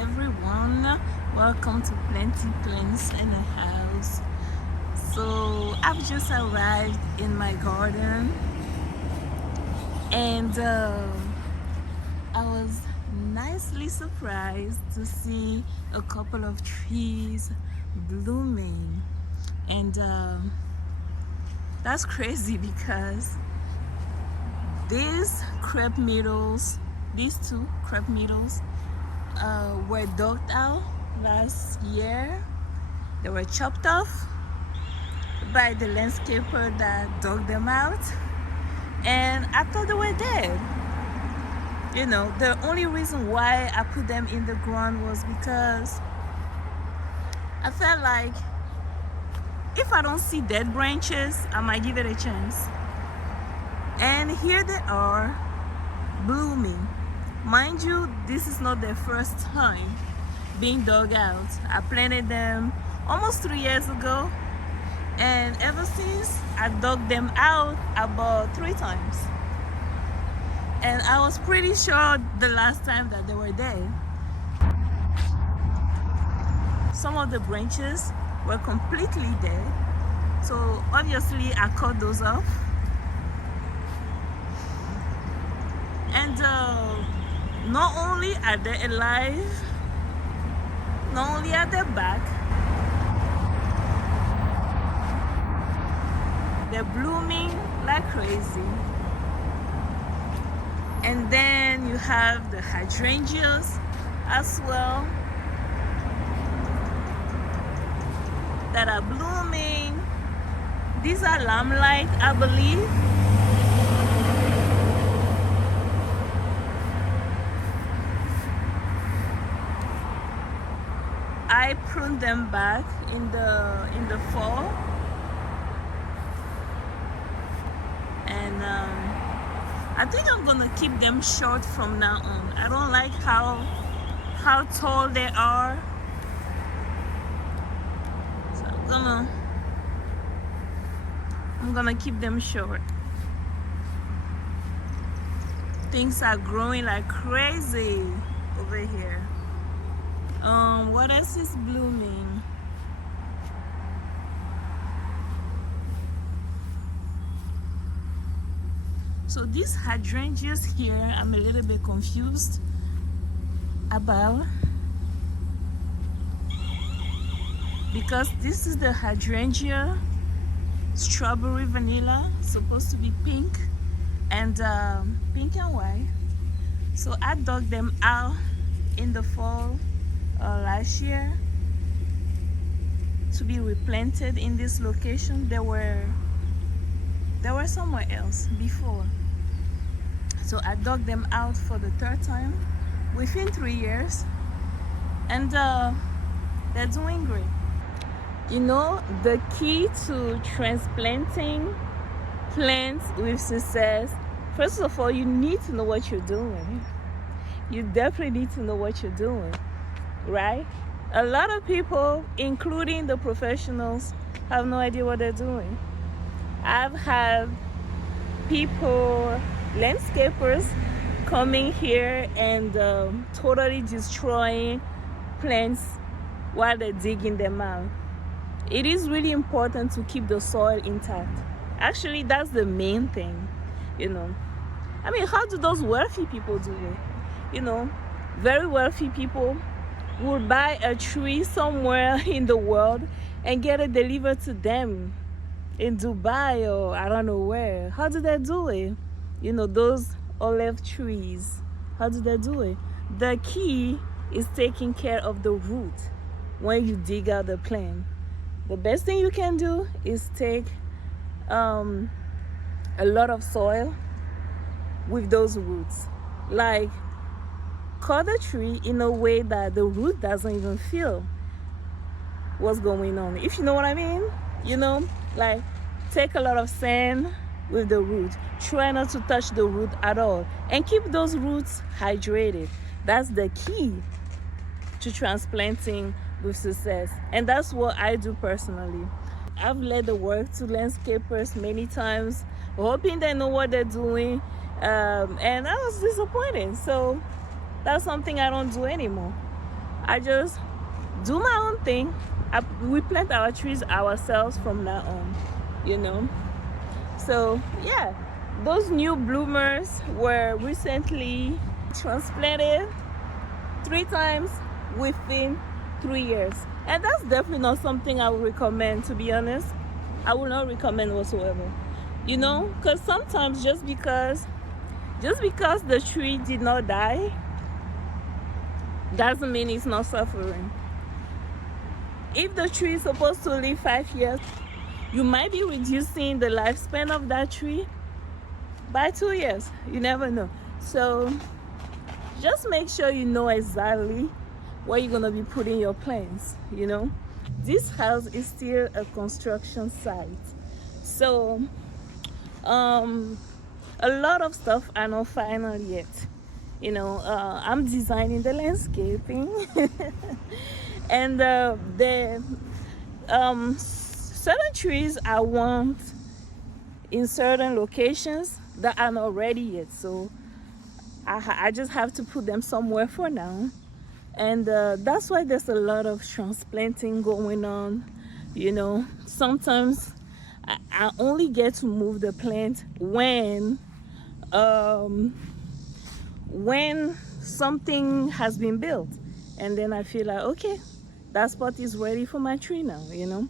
everyone, welcome to Plenty Plants in the House. So I've just arrived in my garden, and I was nicely surprised to see a couple of trees blooming, and that's crazy because these crepe myrtles, these two crepe myrtles, were dug out last year. They were chopped off by the landscaper that dug them out, and I thought they were dead. You know, the only reason why I put them in the ground was because I felt like if I don't see dead branches, I might give it a chance. And here they are, blooming. Mind you, this is not their first time being dug out. I planted them almost 3 years ago, and ever since I dug them out about 3 times. And I was pretty sure the last time that they were dead. Some of the branches were completely dead, so obviously I cut those off. And not only are they alive, not only are they back, they're blooming like crazy. And then you have the hydrangeas as well that are blooming. These are limelight, I believe. I pruned them back in the fall, and I think I'm gonna keep them short from now on. I don't like how tall they are, so I'm gonna keep them short. Things are growing like crazy over here. What else is blooming? So these hydrangeas here, I'm a little bit confused about, because this is the hydrangea strawberry vanilla, supposed to be pink and white. So I dug them out in the fall last year to be replanted in this location. They were somewhere else before, so I dug them out for the 3rd time within 3 years, and they're doing great. You know, the key to transplanting plants with success, first of all, you need to know what you're doing. You definitely need to know what you're doing, right? A lot of people, including the professionals, have no idea what they're doing. I've had people, landscapers, coming here and totally destroying plants while they're digging them out. It is really important to keep the soil intact. Actually, that's the main thing, you know. I mean, how do those wealthy people do it? You know, very wealthy people would buy a tree somewhere in the world and get it delivered to them in Dubai or I don't know where. How do they do it? You know, those olive trees, how do they do it? The key is taking care of the root when you dig out the plant. The best thing you can do is take a lot of soil with those roots. Like, cut the tree in a way that the root doesn't even feel what's going on, if you know what I mean. You know, like, take a lot of sand with the root. Try not to touch the root at all, and keep those roots hydrated. That's the key to transplanting with success, and that's what I do personally. I've led the work to landscapers many times, hoping they know what they're doing, and I was disappointed. So that's something I don't do anymore. I just do my own thing. We plant our trees ourselves from now on, you know. So yeah, those new bloomers were recently transplanted 3 times within 3 years, and that's definitely not something I would recommend, to be honest. I would not recommend whatsoever, you know, because sometimes just because the tree did not die doesn't mean it's not suffering. If the tree is supposed to live 5 years, you might be reducing the lifespan of that tree by 2 years. You never know. So just make sure you know exactly where you're gonna be putting your plants, you know. This house is still a construction site, so a lot of stuff are not final yet, you know. I'm designing the landscaping and the certain trees I want in certain locations that are not ready yet, so I just have to put them somewhere for now. And that's why there's a lot of transplanting going on, you know. Sometimes I only get to move the plant when something has been built, and then I feel like, okay, that spot is ready for my tree now, you know.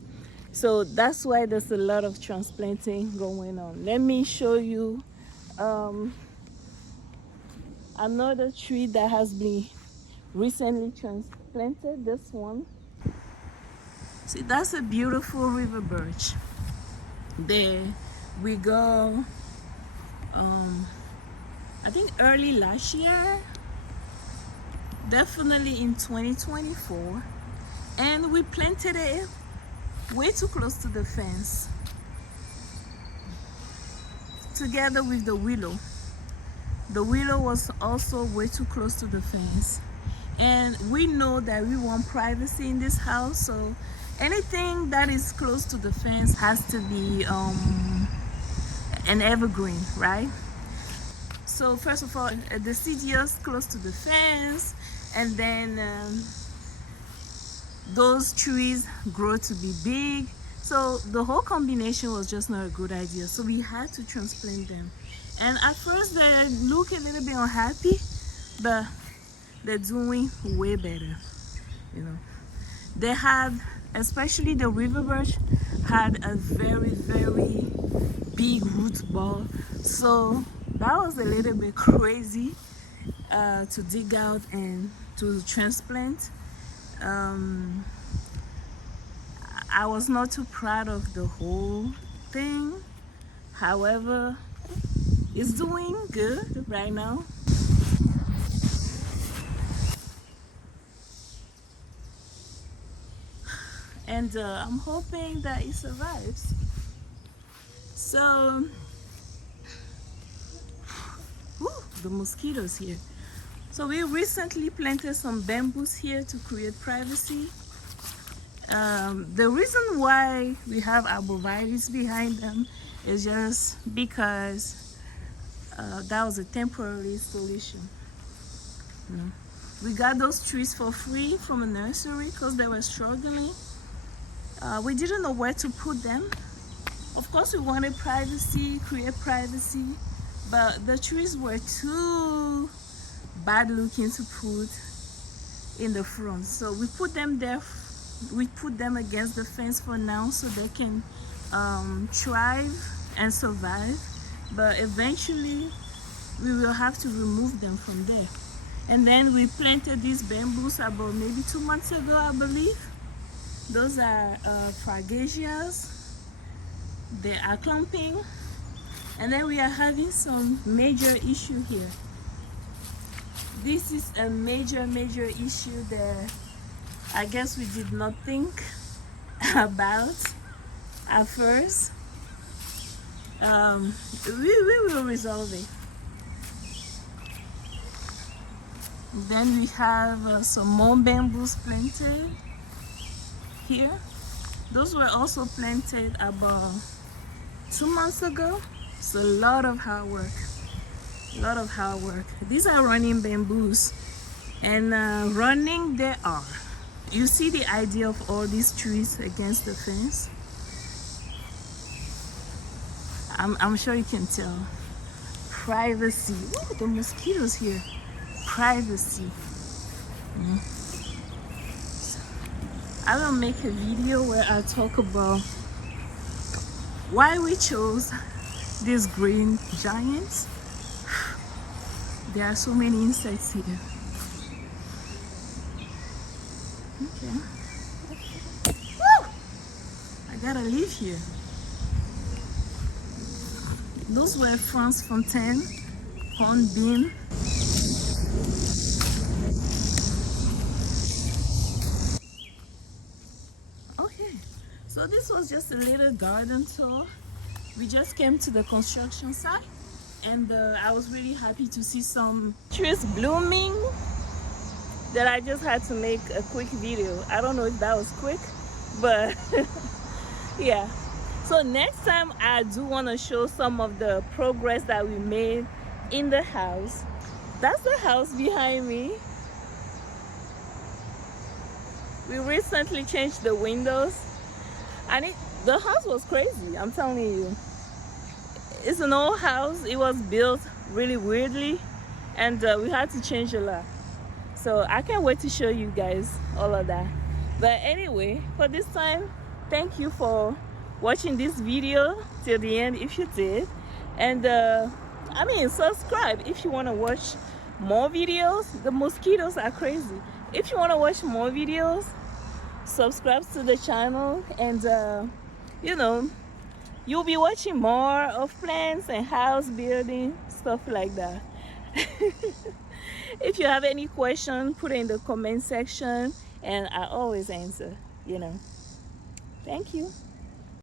So that's why there's a lot of transplanting going on. Let me show you another tree that has been recently transplanted. This one, see, that's a beautiful river birch. There we go. I think early last year, definitely in 2024, and we planted it way too close to the fence together with the willow. The willow was also way too close to the fence, and we know that we want privacy in this house, so anything that is close to the fence has to be an evergreen, right? So first of all, the deciduous close to the fence, and then those trees grow to be big, so the whole combination was just not a good idea, so we had to transplant them. And at first they look a little bit unhappy, but they're doing way better, you know. They had, especially the river birch, had a very, very big root ball, so that was a little bit crazy to dig out and to transplant. I was not too proud of the whole thing. However, it's doing good right now. And I'm hoping that it survives. So, the mosquitoes here. So we recently planted some bamboos here to create privacy. The reason why we have arborvitaes behind them is just because that was a temporary solution. You know, we got those trees for free from a nursery because they were struggling. We didn't know where to put them. Of course, we wanted privacy, create privacy, but the trees were too bad looking to put in the front. So we put them there. We put them against the fence for now so they can thrive and survive. But eventually, we will have to remove them from there. And then we planted these bamboos about maybe 2 months ago, I believe. Those are hydrangeas. They are clumping, and then we are having some major issue here. This is a major issue that I guess we did not think about at first. We will resolve it. Then we have some more bamboos planted here. Those were also planted about 2 months ago. It's a lot of hard work. These are running bamboos. And running they are. You see the idea of all these trees against the fence? I'm sure you can tell. Privacy. Ooh, the mosquitoes here. Privacy. I will make a video where I talk about why we chose these green giants. There are so many insects here. Okay. Woo! I gotta leave here. Those were Transplanting hornbeam. Okay, so this was just a little garden tour. We just came to the construction site, and I was really happy to see some trees blooming that I just had to make a quick video. I don't know if that was quick, but yeah. So next time I do want to show some of the progress that we made in the house. That's the house behind me. We recently changed the windows, and the house was crazy, I'm telling you. It's an old house. It was built really weirdly, and we had to change a lot. So I can't wait to show you guys all of that. But anyway, for this time, thank you for watching this video till the end if you did. And I mean, subscribe if you want to watch more videos. The mosquitoes are crazy. If you want to watch more videos, subscribe to the channel, and you know, you'll be watching more of plants and house building, stuff like that. If you have any question, put it in the comment section, and I always answer, you know. Thank you.